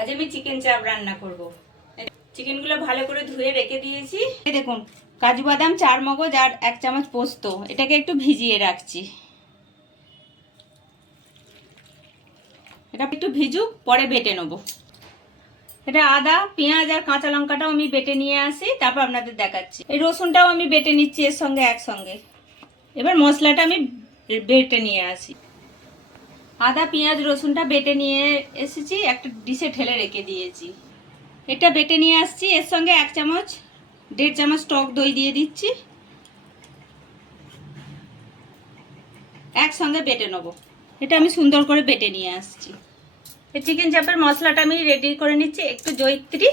আজ আমি চিকেন চাপ রান্না করব। চিকেনগুলো ভালো করে ধুয়ে রেখে দিয়েছি। দেখুন, কাজু বাদাম, চার মগজ আর এক চামচ পোস্ত। এটাকে একটু ভিজিয়ে রাখছি। এটা একটু ভিজুক, পরে বেটে নেব। এটা আদা, পেঁয়াজ আর কাঁচা লঙ্কাটাও আমি বেটে নিয়ে আসি, তারপর আপনাদের দেখাচ্ছি। এই রসুনটাও আমি বেটে নিচ্ছি এর সঙ্গে একসঙ্গে। এবার মশলাটা আমি বেটে নিয়ে আসি। আদা, পেঁয়াজ, রসুনটা বেটে নিয়ে এসেছি, একটা ডিশে ঢেলে রেখে দিয়েছি। এটা বেটে নিয়ে আসছি, এর সঙ্গে এক চামচ, দেড় চামচ টক দই দিয়ে দিচ্ছি। একসঙ্গে বেটে নেব। এটা আমি সুন্দর করে বেটে নিয়ে আসছি। চিকেন চাপের মশলাটা আমি রেডি করে নিচ্ছি, একটু জৈত্রী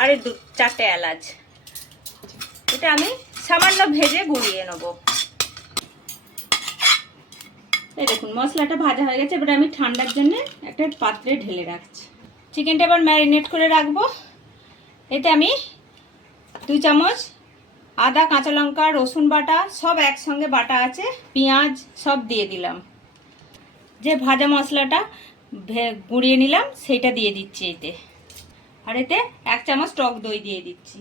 আর দু চারটে এলাচ। এটা আমি সামান্য ভেজে গুঁড়িয়ে নেব। এই দেখুন, মশলাটা ভাজা হয়ে গেছে, এবার আমি ঠান্ডার জন্য একটা পাত্রে ঢেলে রাখছি। চিকেনটা এবার ম্যারিনেট করে রাখব। এতে আমি দুই চামচ আদা, কাঁচা লঙ্কা, রসুন বাটা, সব একসঙ্গে বাটা আছে, পেঁয়াজ সব দিয়ে দিলাম। যে ভাজা মশলাটা গুঁড়িয়ে নিলাম, সেইটা দিয়ে দিচ্ছি এতে। আর এতে এক চামচ টক দই দিয়ে দিচ্ছি।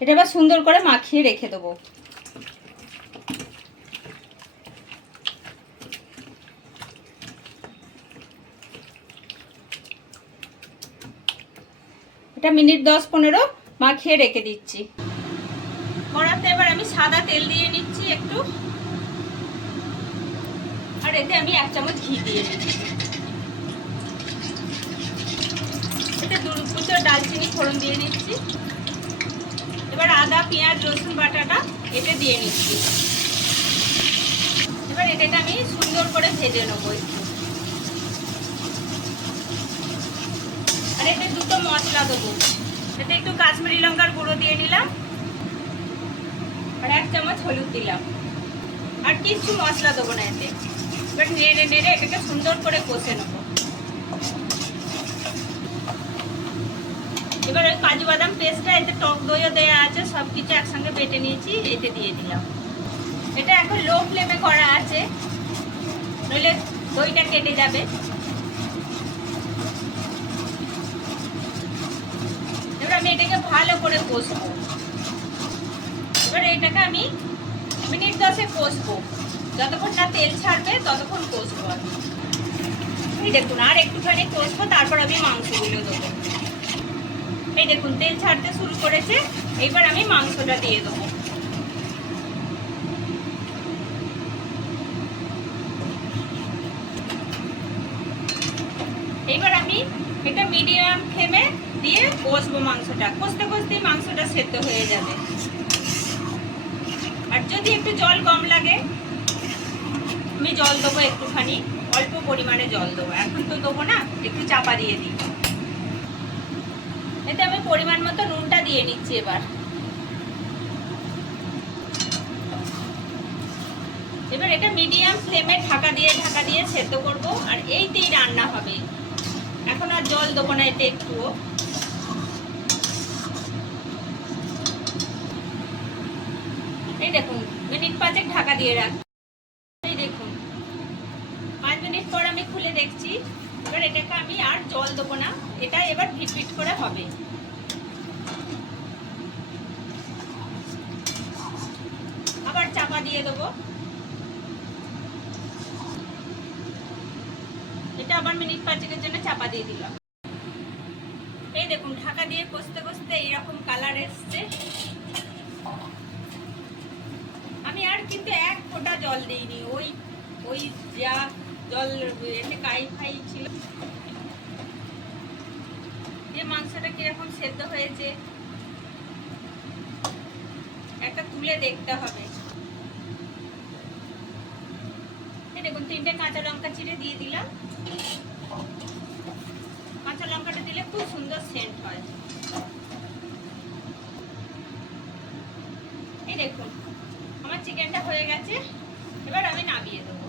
এটা এবার সুন্দর করে মাখিয়ে রেখে দেবো। এটা মিনিট দশ পনেরো মাখিয়ে রেখে দিচ্ছি। কড়াতে এবার আমি সাদা তেল দিয়ে নিচ্ছি একটু। আর এতে আমি এক চামচ ঘি দিয়ে দিচ্ছি। এতে দুটো ডালচিনি ফোড়ন দিয়ে নিচ্ছি। এবার আদা, পেঁয়াজ, রসুন বাটাটা এতে দিয়ে নিচ্ছি। এবার এটাকে আমি সুন্দর করে ভেজে নেব একটু। দুটো মশলা দেবো। এতে একটু কাশ্মীরি লঙ্কার গুঁড়ো দিয়ে নিলাম। আর এক চামচ হলুদ দিলাম। আর কিছু মশলা দেবো না এতে। এবার নেড়ে নেড়ে এটাকে সুন্দর করে কষে নেব। এবার ওই কাজু বাদাম পেস্টটা এতে টক দইও দেওয়া আছে সব কিছু একসঙ্গে বেটে নিয়েছি, এতে দিয়ে দিলাম। এটা এখন লো ফ্লেমে করা আছে। নইলে দইটা কেটে যাবে। আমি এটাকে ভালো করে কষবো। এবার এটাকে আমি মিনিট দশে কষবো। যতক্ষণ না তেল ছাড়বে, ততক্ষণ কষবো আমি। এই দেখুন, আর একটুখানি কষবো, তারপর আমি মাংসগুলো দেবো। এই দেখুন, তেল ছাড়তে শুরু করেছে এইবার আমি মাংসটা দিয়ে দেবো। এইবার আমি এটা মিডিয়াম ফ্লেমে দিয়ে কষবো মাংসটা। কষতে কষতে মাংসটা সেদ্ধ হয়ে যাবে। আর যদি একটু জল কম লাগে, আমি জল দেবো একটুখানি, অল্প পরিমাণে জল দেবো। এখন তো দেবো না, একটু চাপা দিয়ে দিই। এতে আমি পরিমাণ মতো নুনটা দিয়ে নিচ্ছি এবার। এবার এটা মিডিয়াম ফ্লেমে ঢাকা দিয়ে ঢাকা দিয়ে সেদ্ধ করব। আর এইতেই রান্না হবে। এখন আর জল দেবো না এতে একটুও। এই দেখুন, মিনিট পাঁচেক ঢাকা দিয়ে রাখ। এই দেখুন, পাঁচ মিনিট পর আমি খুলে দেখছি। এবার এটাকে আমি আর জল দেবো না, এটা এবার ভিট ভিট করে হবে। আবার চাপা দিয়ে দেবো। আবার মিনিট পাঁচেকের জন্য চাপা দিয়ে দিলাম। এই দেখুন, ঢাকা দিয়ে কষতে কষতে এইরকম কালার এসছে। আমি আর কিন্তু এক ফোঁটা জল দিইনি, ওই ওই যা জল এতে কাই ফাই ছিল। যে মাংসটা কীরকম সেদ্ধ হয়েছে, একটা তুলে দেখতে হবে। দেখুন, তিনটে কাঁচা লঙ্কা চিড়ে দিয়ে দিলাম কাঁচা লঙ্কাটা দিলে খুব সুন্দর সেন্ট হয় এই দেখুন আমার চিকেনটা হয়ে গেছে, এবার আমি নামিয়ে দেবো।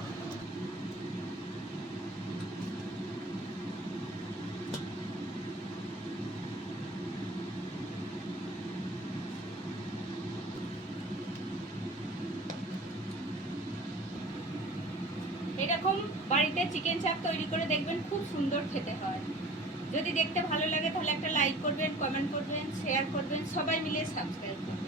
এরকম বাড়িতে চিকেন চাপ তৈরি করে দেখবেন খুব সুন্দর খেতে হয়। যদি দেখতে ভালো লাগে, তাহলে একটা লাইক করবেন কমেন্ট করবেন শেয়ার করবেন, সবাই মিলে সাবস্ক্রাইব করবেন।